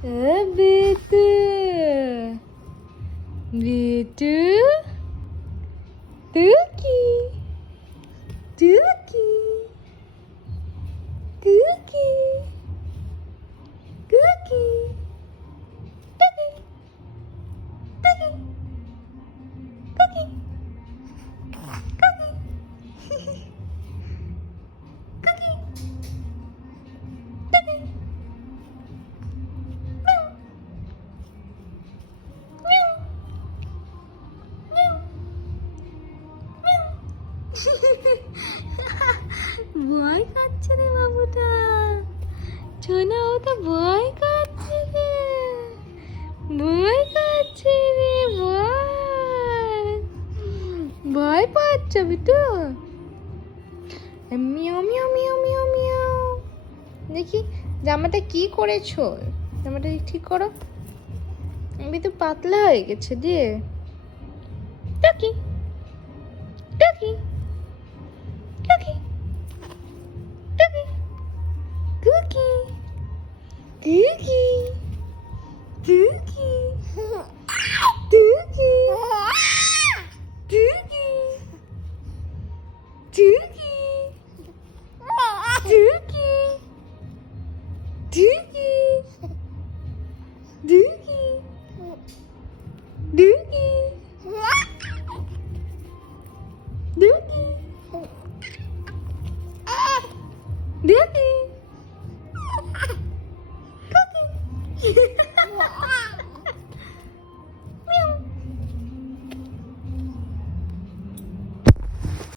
B2 B2 টুকি টুকি টুকি টুকি টুকি টুকি টুকি ভয় খাচ্ছে রে বাবুটা ছোনা ও তো ভয় খাচ্ছে রে ভয় খাচ্ছে রে ভয় পাচ্ছ বিটু মিয়াও মিয়াও মিয়াও মিয়াও মিয়াও দেখি জামাটা কি করেছো জামাটা ঠিক করো আমি তো পাতলা হয়ে গেছে দিয়ে টাকি টাকি টাকি টাকি cookie cookie cookie cookie cookie cookie cookie cookie Dookie. Dookie. Dookie. Dookie.